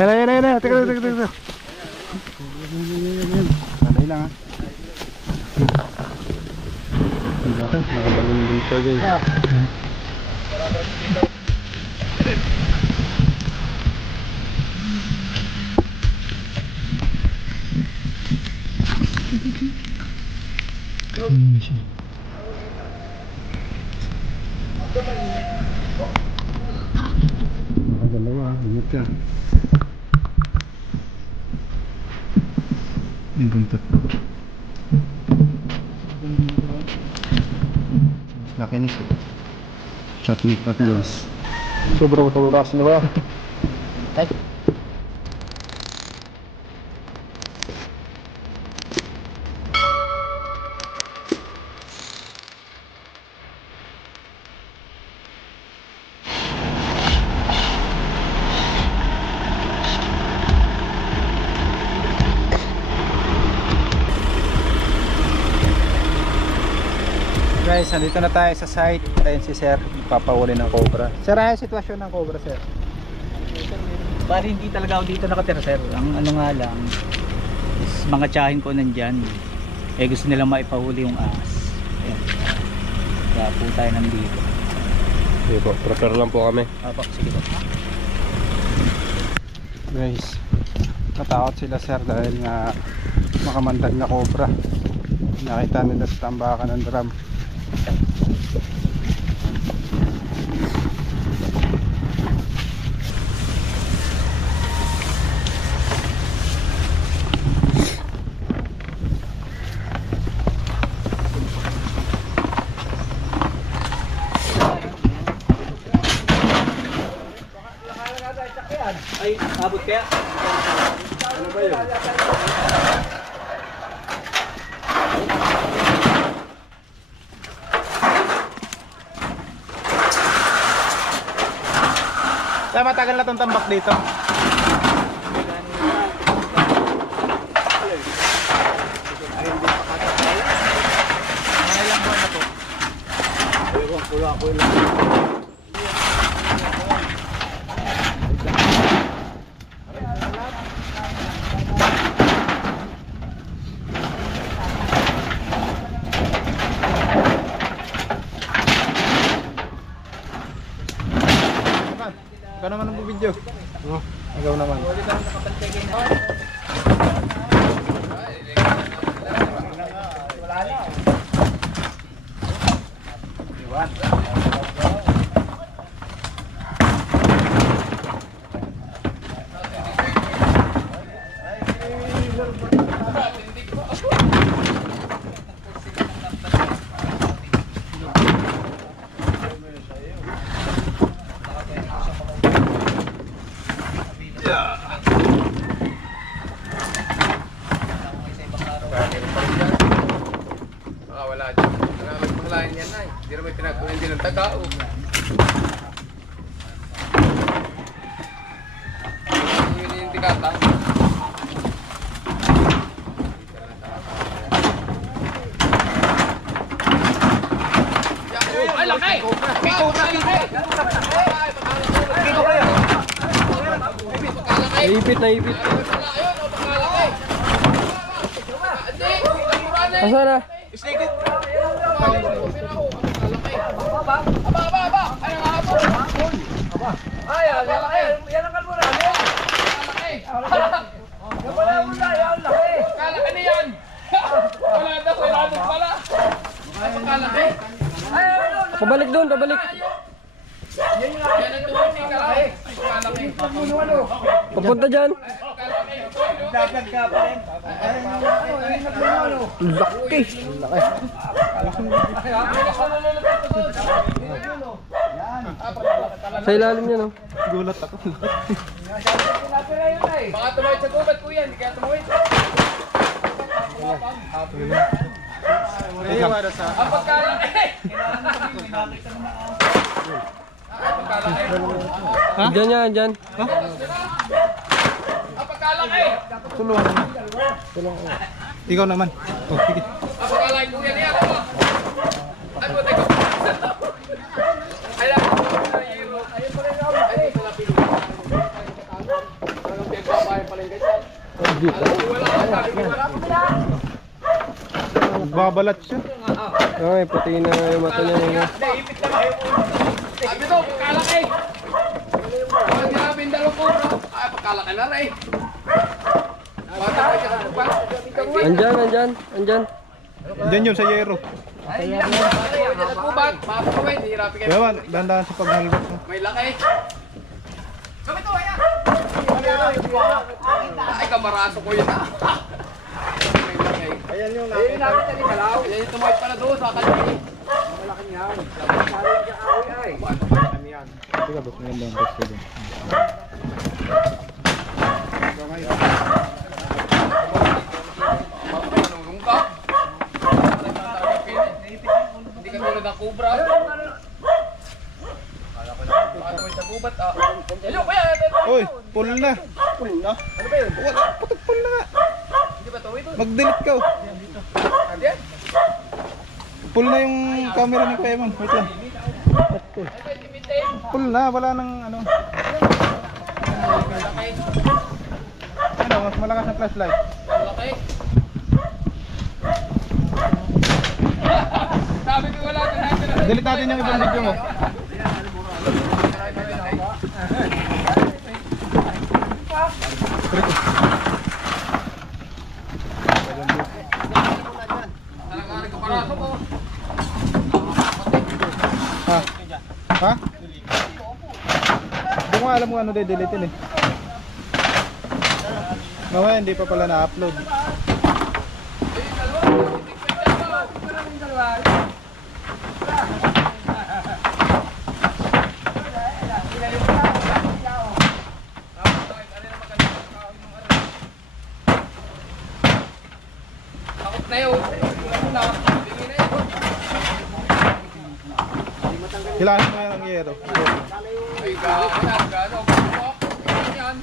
Ayan. Teka. Sanay lang ha. Nakabalon din siya guys. Nakadalawa, ingat ka. Yung buntot. Laki ni shot ni Pat guys. Sobrang tulas na ba? Guys, nandito na tayo sa site. Ayun si sir, papahuli ng cobra. Sir, ano yung sitwasyon ng cobra, sir? Bali hindi talaga ako dito nakatira, sir. Ang ano nga lang is mga tiyahin ko nandyan. Eh gusto nilang maipahuli yung ahas. Ayan. Kaya po tayo nandito. Sige po, prepare lang po kami. Apo, sige po. Guys, natakot sila sir dahil nga makamandag na cobra. Nakita nila sa tambakan ng drum. Ay, abot kaya? Ano ba yun? Sir, matagal na itong tambak dito. Mga ilang buwan na po? Kulang. Ikaw naman ang video. Ikaw naman. Wala dyan. Magpanglayan yan na eh. Hindi naman pinagkuhan din ng tagao. Yun yung tikata. Ay, laki! Naipit. Asa na? Pabalik doon, pabalik. Papunta dyan. Laki. Sa ilalim niya, no? Gulat ako. Baka tumawid sa gubat po yan. Hindi kaya tumawid. Ang pagkalaki! Dyan. Ang pagkalaki! Tulungan naman. Ikaw naman. Sige. Ang pagkalaki po yan yan. Ay po, teka. Ay lang. Ayun pa rin ako. Ay, ito na pinuha. Babalat siya. Ay, pati na yung mata niya. Sabi to, pagkalaki. Pag grabe yung dalawang kobra. Ay, pagkalaki na rin. Bata pa siya pa. Andyan. Diyan yun sa yero. Ay, hindi lang. Nagkubat. Mapakawin. Hihirapi kayo. Kaya man, dahan-dahan sa paghalbat mo. May laki. Sabi to, ayan. Ay, kamaraso ko yun. Ayan yung namin sa Nikalaw. Ayan yung tumawid pala doon sa kalaki. Malaki yan. Teka, boss, maganda ang boss ko dun. Manunong ka. Hindi ka tulad ng kubra. Patawid sa kubat. Ayun, kaya. Uy, pull na. Pull na? Ano ba yun? Wala, putok pull na nga. Hindi ba tawid? Mag-delete ka. Andiyan? Pull na yung camera ni Kuya Man. Wait lang. Pull na, wala nang ano. Ano, mas malakas ang flashlight. Malaki. Sabi ko wala doon natin. Delete natin yung ibang video mo. Talagang kaparaso mo. Ha? Ha? Hindi ko nga alam kung ano de-deletein eh. Mamaya hindi pa pala na-upload. Takot na yun. Tingin na yun. Hilahin mo yan ang yero. Ay, gano. Yan.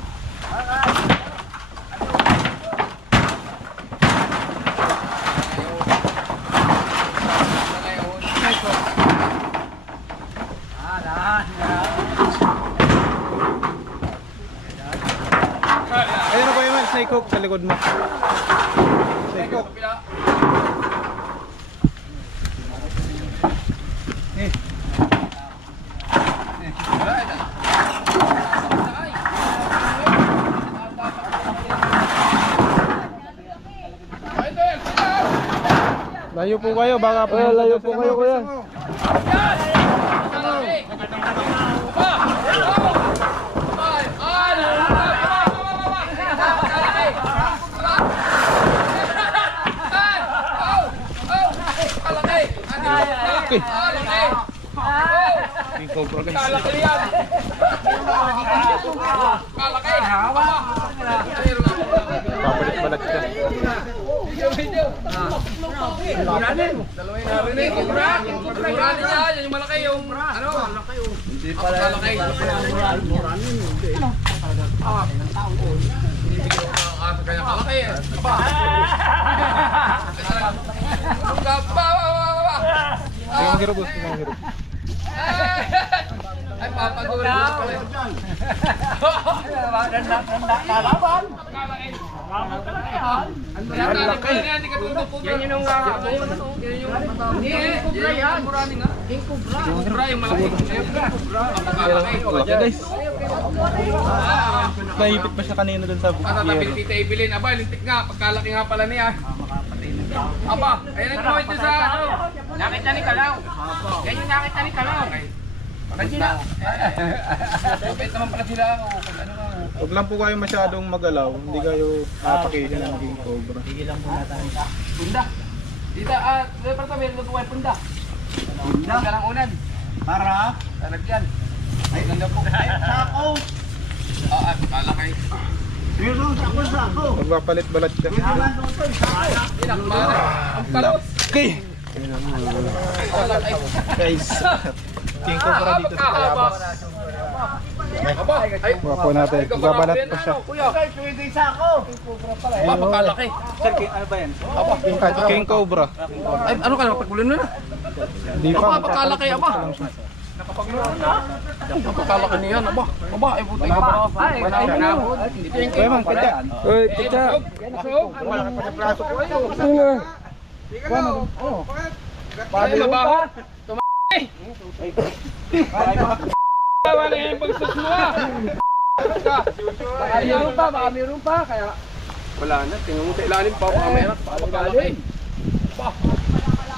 Ayun na Kuya Man, snake hook sa likod mo. Snake hook. Layo po kayo, baka po. Layo po kayo, Kuya. Yung cobra guys. Kalaki yan! Kalaki! Papalit-palit ka. Narinig, kubra! Kubra niya, yan yung malaki yung ano? Hindi pala malaki. Kaya malaki eh. Sige mag-hero boss, sige mag-hero. Ay, papagulo ko eh. Ang laki. Hindi ka tulog kubra. Yan yung kubra yan. Yung kubra yung malaki. Laki guys. Naipit pa siya kanina dun sa Ata tabi tita Evelyn. Aba, lintik nga. Pagkalaki nga pala niya. Aba, ayan ang tumawid niya sa ano. Nakita ni Kalaw. Yan yung nakita ni Kalaw. Bakit sila? Bakit naman pala sila? Huwag lang po kayo masyadong magalaw. Hindi kayo napakihin ng maging cobra. Punda. Tita, para tabi, lutuway punda. Punda? Ka lang unan. Para? Talagyan. Ay, ganda po. Ay, sako. Kalaki. Magpapalit-balat ka. Inakman. Ang kalot. Okay. Guys, king cobra dito sa Calabas. Aba, ay. Kuha po natin. Magbabalat pa siya. Kuya. Aba, pagkalaki. Sir, ano ba yan? Aba, King cobra. ay, ano ka na? Pagkulin mo na. Hindi pa. Aba, pagkalaki, aba. Nakapagluhan na. Napakalaki niyan, aba. Aba, ay buti ka ba? Ay, Panahon. Dito yung Kuya, mang kita. Uy, tita. Ano na? Paano mabaho? Tumay! Wala yung pagsus mo ah! Baka meron pa, kaya... Wala na, tingnan mo sa ilalim pa, baka mayroon, baka magkalaki. Ba?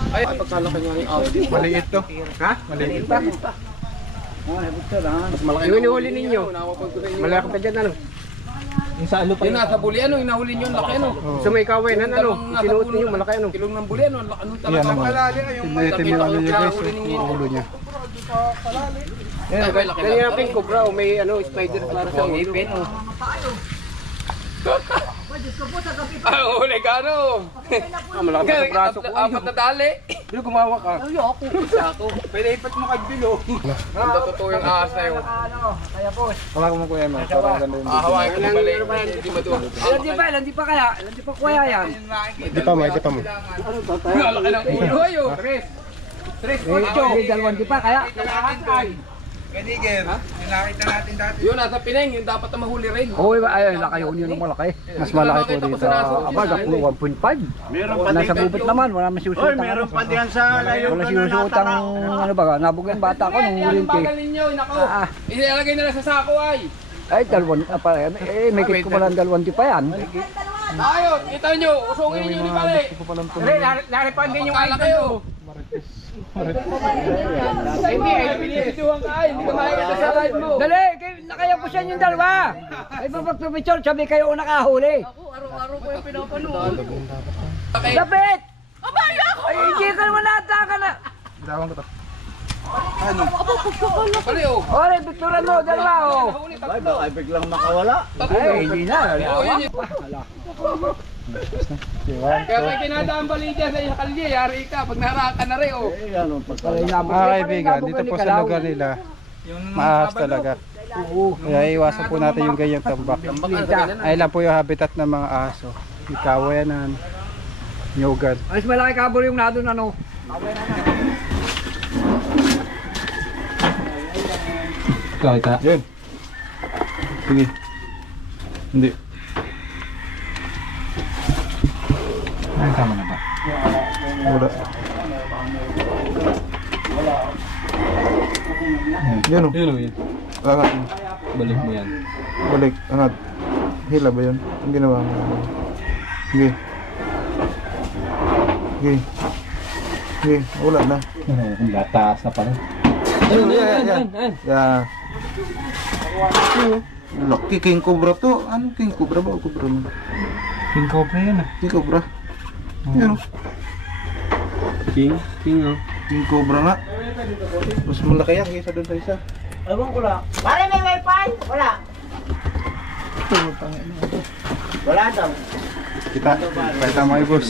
Ay, pagkalaki nga yung Audi. Maliit to. Ha? Maliit. Mas malaki yung inihuli ninyo. Malaki pa dyan, ano? Yung sa ano pa Yung nasa buli, ano? Inahuli nyo, ang laki, ano? Oo. Sa may kawinan, ano? Sinuot ninyo, malaki, ano? Kilong ng buli, ano? Ano Yan talaga? naman. Tignan mo ano niya guys. Yung ulo niya. Yan, ganyan ang pink cobra, oh, may ano, spider para sa ulo. Ah, huli ka, ano? Malaki pa sa braso ko. Apat na dali. Bilo, gumawa ka. Ay, ako. Isa ako. Pwede ipat mo kag Bilo. Ang totoo yung ahas na yun. Kaya po. Hawakan mo kuya mo. Para ganda yung video. Hawain ko balik. Hindi ba doon? Landi pa kaya? Landi pa kuya yan. Kita mo, kita mo. Malaki ng ulo, ayo. Tres. Hindi, dalawang di pa kaya. Kaniger, yung nakita natin dati. Yun, nasa Pineng. Yung dapat na mahuli rin. Oo, ayun, laki yun yung malaki. Mas malaki po dito. Abag, ako 1.5. Meron pa Nasa gubot naman, wala man sinusuot. meron pa diyan sa layo. Wala sinusuot ang ano ba, nabog yung bata ko nung Ang huling bagal ninyo, nako. Ilalagay na lang sa sako ay. Ay, dalawang, may kit ko pala dalawang di pa yan. Tayo, kita nyo. Usungin ninyo ni Pali. Laripan din yung ay kayo. Hindi, ay pinipituhan ka ay. Hindi ka makikita sa ride mo. Dali, nakaya po siya yung dalawa. Ay, papagpapicture, sabi kayo nakahuli. Araw-araw ko yung pinapanood. Lapit! Ay, hindi ka naman nataka na. Dawang ko to. Pali oh. Ore, picturean mo, dalawa oh. Huli, tatlo. Ay, biglang makawala. Ay, hindi na. Oo, yun yun. Kaya may kinadaan bali dyan sa kalye, yari ka. Pag naharakan na rin oh. Eh, ano, Mga kaibigan, dito po sa lugar nila, maahas talaga. Kaya iwasan po natin yung ganyang tambak. Ay lang po yung habitat ng mga aso. Ikawayanan, nyogan. Mas malaki kabor yung nadon ano. Kita. Yun. Sige. Hindi. Ay, tama na ba? Wala. Yun o. Yun o yun. Angat mo. Balik mo yan. Balik. Angat. Hila ba yun? Ang ginawa mo. Sige. Sige. Sige. Wala na. Ang taas na pala. Ayun, yan. Yeah. Laki king cobra to. Ano king cobra ba o cobra mo? King Cobra yan ah. King cobra. Yan o. King oh. King cobra nga. Mas malaki yan kaysa doon sa isa. Ewan ko lang. Pare, may wifi? Wala. Wala daw. Kita. Kita mga boss.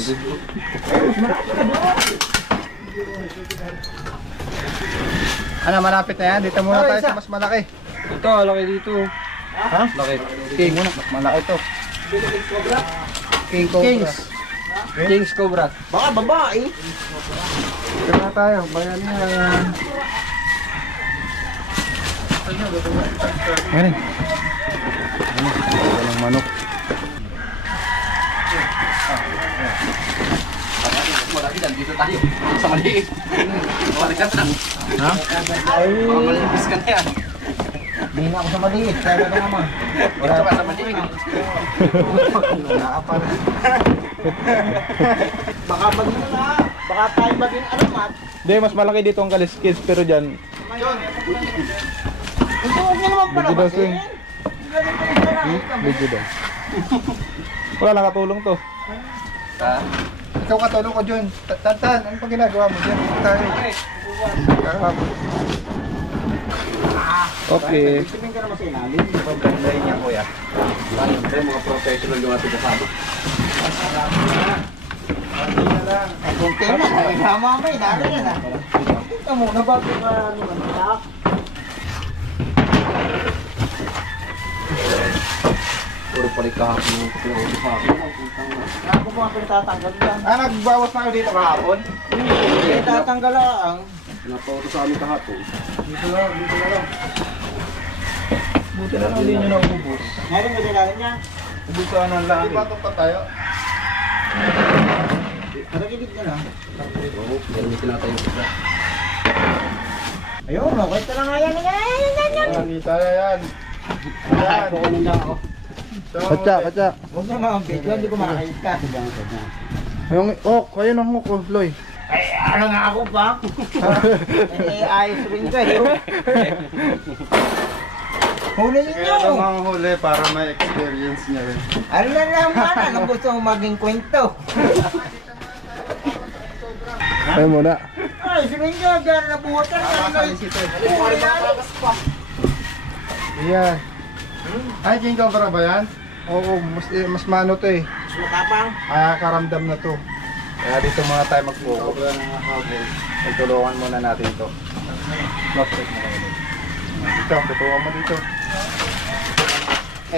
Ano, malapit na yan. Dito muna tayo sa mas malaki. Ito, laki dito. Ha? Laki. King muna. Mas malaki to. King cobra. King's Cobra. Baka babae. Dito na tayo. Bayan yan. Ayan. Ano, ng manok. Dito tayo. Sa maliit. Balikan na. Ha? Mamalipis ka na yan. Hindi na ako sa maliit. Kaya na naman. Wala ka sa maliit. Baka maging na. Baka tayo maging alamat. Hindi, mas malaki dito ang kaliskis. Pero dyan, Ito, huwag niya naman pala video daw kasi. swing. Video daw. Wala lang katulong to. Ikaw katulong ko dyan. Tantan, ano pa ginagawa mo dyan? Dito tayo. Okay. Tingin ka naman sa ilalim. Pagkandahin niya kuya. Siyempre mga professional yung ating kasama. Kung tingin na, ay namamay. Dali na na. Ito mo, nabago ka naman. Puro palik kahapon yung kahapon. Ako po ang tatanggal yan. Nagbawas na kayo dito kahapon? Hindi, tatanggal lang. Napauto sa amin kahapon. Dito lang. Buti na lang hindi nyo naubos. Meron ba nilalim niya? Ubusan ng langit. Di ba pa tayo? Nakakilig na lang. Oo, meron yung tinatayo sila. Ayun, okay na lang nga yan. Nakita yan. Ayan. Kukunin lang ako. Katsa. Huwag na mga video, hindi ko makakita. Yung kayo ng hook, Loy. Ay, ano nga ako pa? Ayos rin kayo. Huli ninyo. mga huli para may experience niya rin. Ano na naman, anong gusto mo maging kwento? Kayo muna. Ay, rin nyo, gano'n na buhatan. Iya. Ay, king cobra ba yan? Oo, mas mano to eh. Matapang. Karamdam na to. Kaya dito muna tayo mag-focus. Pagtulungan muna natin ito. Lock check mo kayo. Dito, tutuwa mo dito.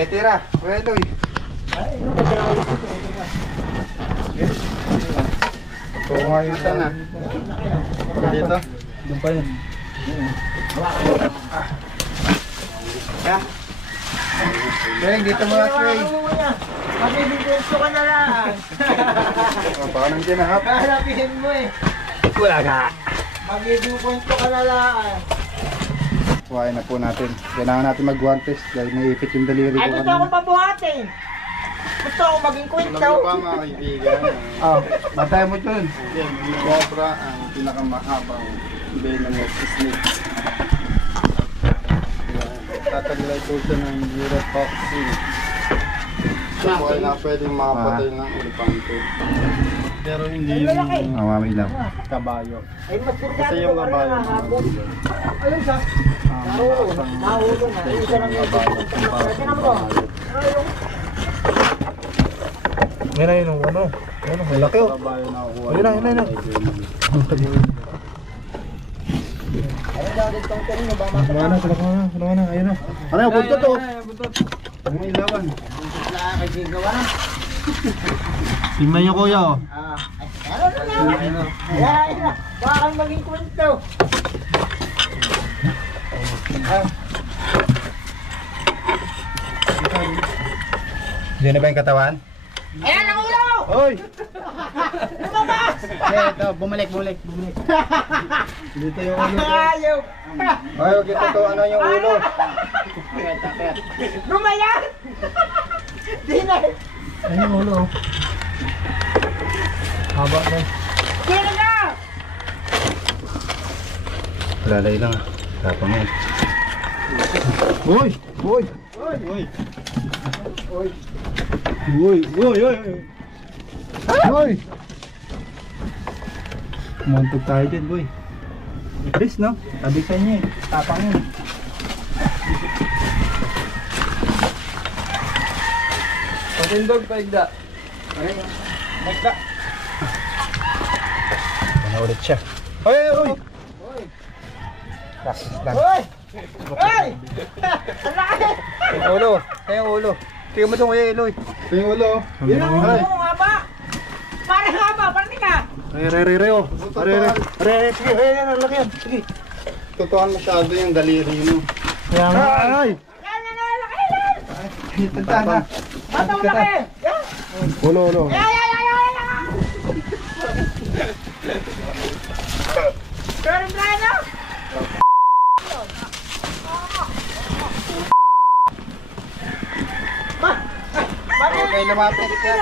Tira. Kuya Eloy. Tutuwa yung isa na. Dito. Doon pa yun. Swing, dito muna swing. Mabibigwenso ka na lang. Baka nang ginahap. Hanapin mo eh. Wala ka. Mabibigwenso ka na lang. Kuhain na po natin. Kailangan natin mag-one test dahil naipit yung daliri ko Ay, gusto akong pabuhatin. Gusto akong maging kwento. mga kaibigan? Matay mo dyan. Yan, yung cobra ang pinakamahabang venomous snake. Tataglay po siya ng neurotoxin. Siya po ay na pwedeng makapatay ng elepante. Pero hindi yung mamamilaw. Kabayo. Ay, mas Kasi yung kabayo. Ayun siya. Nahulog na. Ayun siya lang yung Tingnan mo. Ngayon na yun, ano? Malaki oh. Kabayo na kukuha. Ayun na. Ayun daw dito ang tingin. Kumain na, ayun na. Ano, buntot to? Ang ilawan. Kaibigawa na. Tingnan nyo kuya oh. Ano na? Ayan na. Baka kang maging kwento. Diyan na ba yung katawan? Ayan ang ulo! Hoy! Lumabas! Ito, bumalik. Dito yung ulo. Ayaw! Ay, huwag ito to, ano yung ulo? Lumayan! Di na! Ano yung ulo? Haba na. Sino na? Lalay lang. Tapang yan. Uy! Uy! Uy! Muntog tayo din, boy. Chris, no? Tabisan niya eh. Tapang yun. Patindog pa igda. Magda. Ano ulit siya? Uy! Practice lang. Hoy! Hoy! Ang laki! Yung ulo. Kaya yung ulo. Tingnan mo ito kuya Eloy. Ito yung ulo. Yun ang ulo mo nga ba? Parang nga ba? Parang ka! Re oh. Re. Sige, ayan, ang laki yan. Sige. Tutuan masyado yung daliri mo. Ay! Yan! Laki yan! Tagtaan na. Ba't ang laki? Yan! Ulo. Yan! Pero na! Okay, lumapit siya.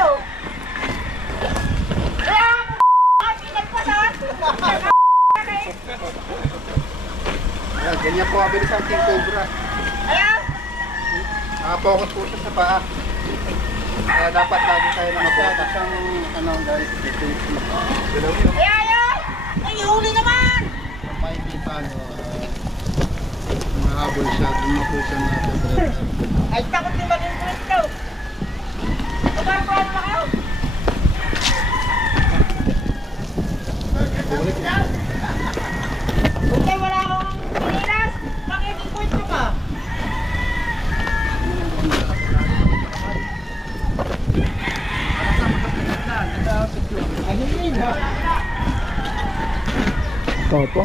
Ganyan po kabilis ang king cobra. Focus po siya sa paa. Kaya dapat lagi tayo nakabota. Siyang ano guys, Ay, huli naman! makikita nyo. Mahabol siya, doon po siya natin. Ay, takot din maging kwento. Kapag po ano kayo? Kung kayo wala akong pinilas, makikikwento ka. Ay, hindi na. Toto?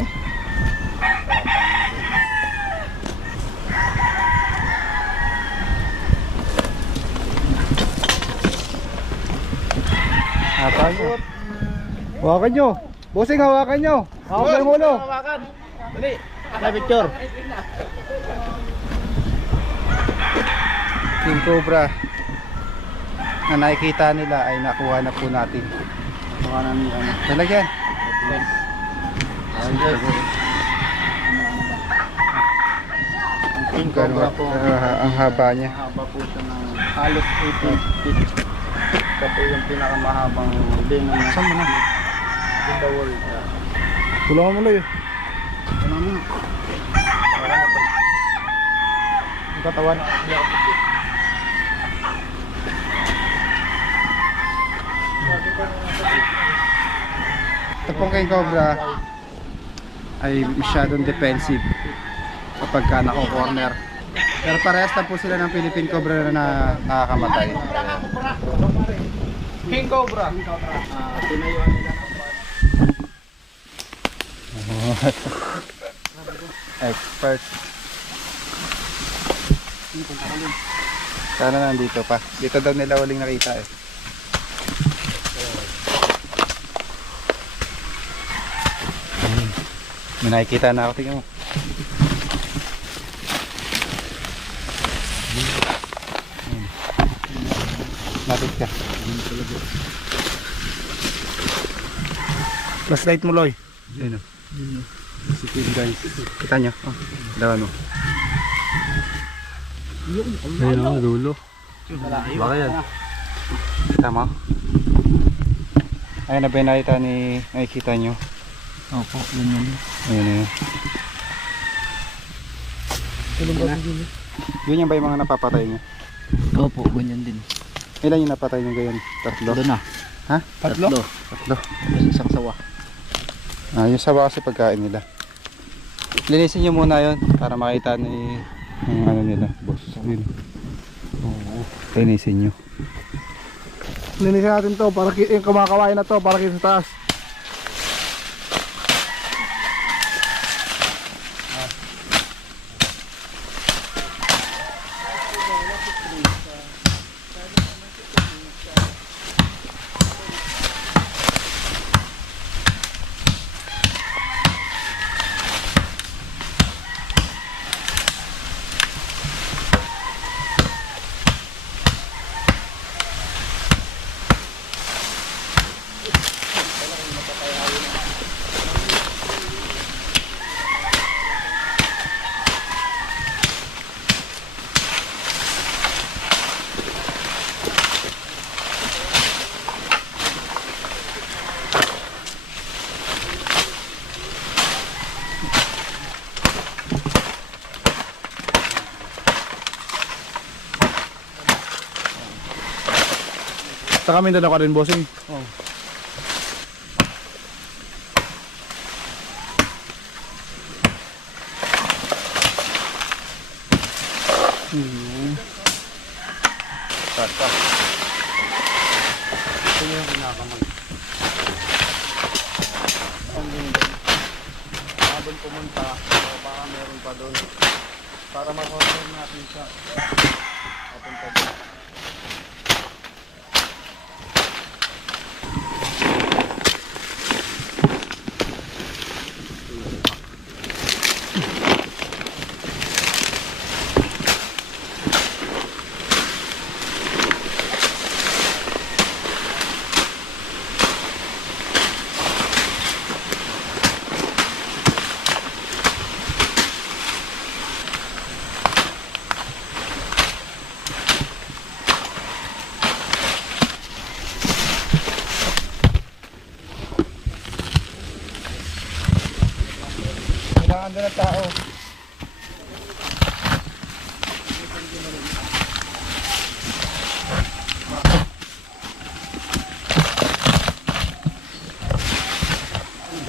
Haba nyo. Hawakan nyo. Bossing, hawakan nyo. Hawakan yung ulo. Hawakan. Dali. May picture. King Cobra na nakikita nila ay nakuha na po natin. Baka namin ano. Talagyan. King Cobra po. Ang haba niya. Haba po siya ng halos 18 feet. Ito po yung pinakamahabang lingon na. Saan mo na? In the world. Tulungan mo lang yun. Ano mo? Ang katawan. Ito pong King Cobra ay masyadong defensive kapag ka nako-corner. Pero parehas lang po sila ng Philippine Cobra na nakakamatay. King Cobra. Tinayuan nila. Expert. Sana nandito pa. Dito daw nila waling nakita eh. May nakikita na ako. Tingnan mo. Lapit ka. Flashlight mo, Loy. Ayun o. Sige guys. Kita nyo. Oh, dawan mo. Ayun o, dulo. Baka yan. Kita mo? Ayun na ba yung nakikita nyo? Opo, yun yun. Ayun yun. Ganyan ba yung mga napapatay nyo? Opo, ganyan din. Ilan yung napatay nyo ganyan? Tatlo? Doon na. Ha? Tatlo. Tatlo. Tapos isang sawa. Ah, yung sawa kasi pagkain nila. Linisin nyo muna yon para makita ni yung ano nila, boss. Yun. Oo. Linisin nyo. Linisin natin to para yung kumakawain na to para kita sa taas. Sa kami dalawa ka rin, bossing. Oo. Tata. Ito yung kinakamag. Habang pumunta, baka meron pa doon. Para makontrol natin siya. Papunta doon. Kailangan doon ng tao.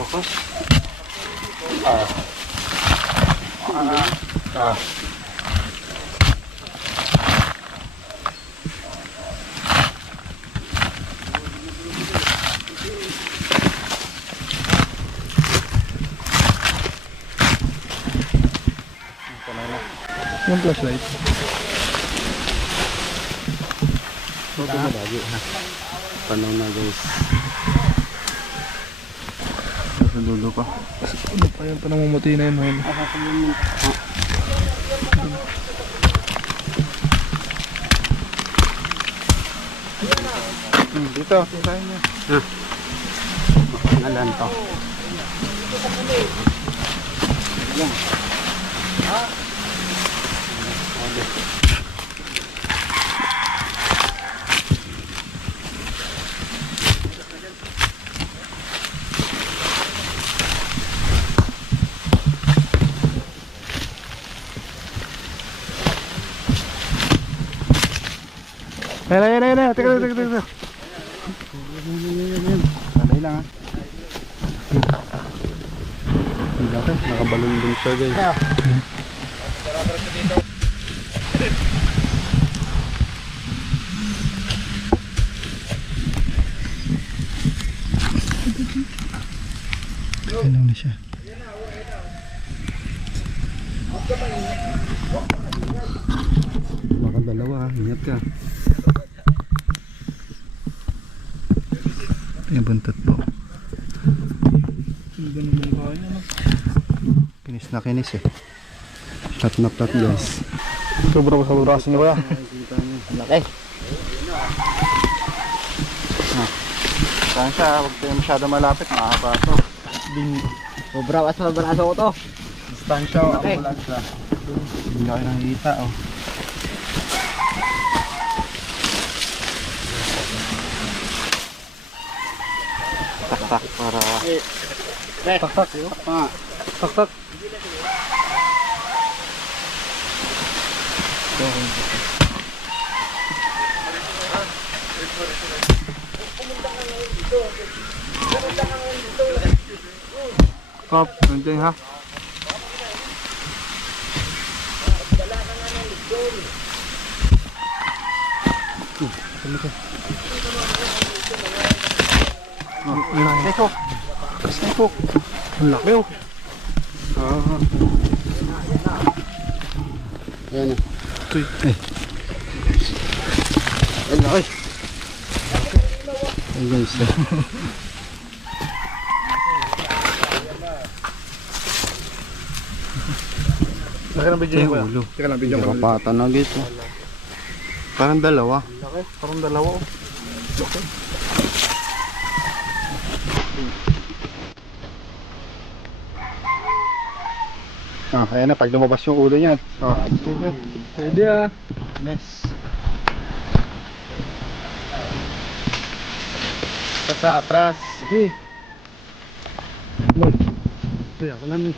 Bakas. Yung flashlight. Huwag mo lagi ha. Panaw na guys. Nasa dulo pa. Ano pa yun? Panang mamatay na yun. Dito, tintahin niya. Nalan to. Ayan. Teka. Sanay lang ha. Nakabalon din siya guys. Ano na siya? Baka dalawa, ingat ka. Yung buntot po. Kinis na kinis eh. Flat na flat guys. Sobrang sa braso niya ba? Laki. Saan siya? Huwag tayo masyado malapit. Mahaba to. Sobra sa braso ko to. Distansya o ambulansya. Hindi na kayo nakikita oh. Tak para tak. Kop, nandiyan ha. Snake. Ang laki oh. Ayan na. Ang laki. Ayan guys. Laki ng video niya ba? ulo. Teka lang, video ko. Kapata na guys. Parang dalawa. Laki, parang dalawa oh. Laki. Ayan na, pag lumabas yung ulo niyan. Pwede ah. Yes. Sa atras. Sige. Kaya ka namin.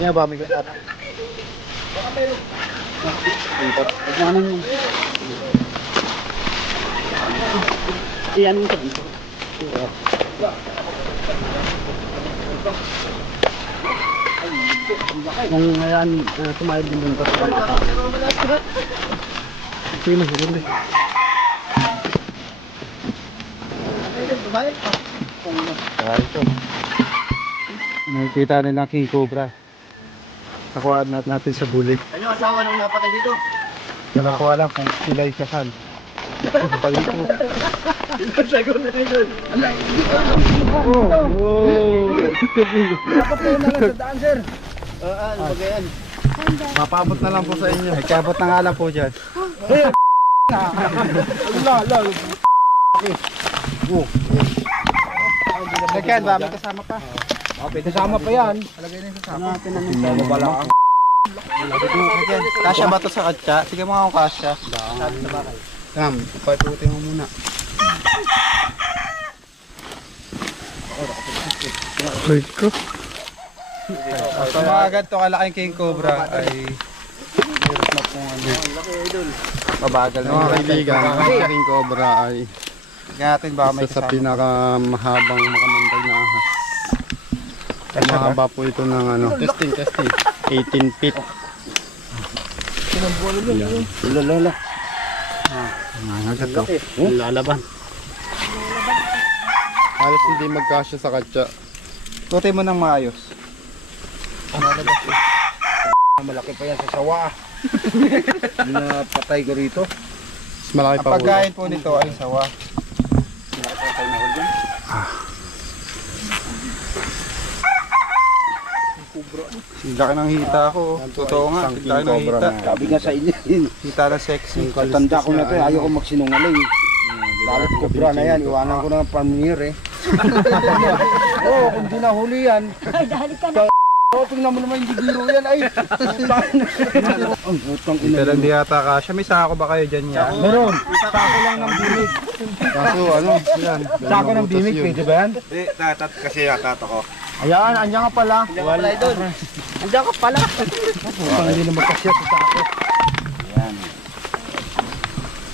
Yan ba, may gat. Iyan mo dito. Nang ngayon, sumayad din dun. Sige, maganda. Nakikita nila King Cobra. Nakuha natin sa bulik. Ano asawa nung napatay dito? Nakuha lang kung sila ay kasal. Palito. Sagot na rin. Dapat kayo na lang sa daan, sir. Ano ba yan? Mapabot na lang po sa inyo. Ay, kabot na nga lang po dyan. Nagkan ba? May kasama pa. Kasama pa yan. Alagay na yung sasama. Kasya ba ito sa katsa? Sige mo nga kung kasya. Tam, paiputin mo muna. Wait ko. Sa mga ganito kalaking King Cobra ay hirap na pong ano. Mabagal na Mga yun. kaibigan, ang King Cobra ay Tingnan natin baka may isa sa kasama. pinakamahabang makamandag na ahas. Mahaba po ito ng ano, testing. 18 feet. Lala. Lalaban. Halos hindi magkasya sa katsa. Tutoy mo ng maayos. Malaki pa yan sa sawa. Hindi na patay ko rito. Mas malaki Ang pa ulo. pagkain po nito ay sawa. Laki ng hita ko. Totoo nga, Isang laki King ng Cobra hita. na. Sabi nga sa inyo, Hita na sexy. tanda ko na to, ayaw ko magsinungaling. Dalit Cobra na yan, iwanan ko na ng premier eh. Oo, kung di nahuli yan. Ay, dahil ka na. Oo, tingnan mo naman hindi biro yan ay. Ang putang Dito ina. lang di yata kasya. May sako ba kayo dyan yan? Meron, sako lang ng bimig. Kaso ano, yan. Sako ng bimig, pwede ba yan? Kasi yata ko. Ayan, andyan ka pala. Wala doon. Andyan ka pala. Putang hindi na magkasya sa sako.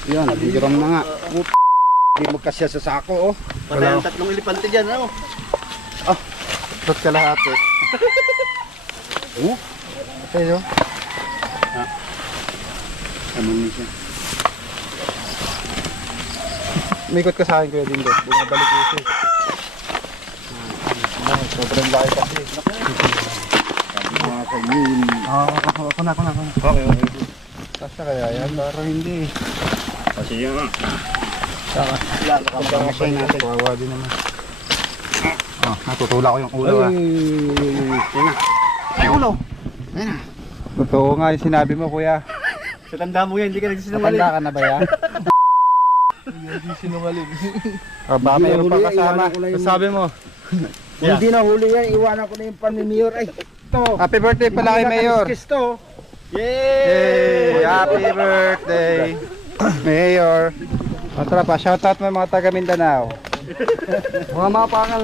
Yan, hiram na nga. Hindi magkasya sa sako oh. Wala. Tatlong elepante dyan ano. Ba't kalahati? Ito yun. Ano niya siya? Umikot ka sa akin kuya Dindo. Bumabalik ko siya. Sobrang laki kasi. Mga kanyin. Ako na. Okay. Kasya kaya yan? Parang hindi. Kasi yun. Kamasay natin. Kawawa din naman. Natutula ko yung ulo ah. Ay ulo. Totoo nga yung sinabi mo kuya. Sa tanda mo yan, hindi ka nagsisinungaling. Napanda ka na ba yan? Hindi sinungaling. Baka mayroon pa kasama. Sabi mo. Kung hindi na huli yan, iwanan ko na yung pan-mayor. Ay, ito. Happy birthday pala kay Mayor. Kiss to. Yay! Happy birthday! Mayor! O tara pa, shoutout mo mga taga Mindanao. Mga pangal.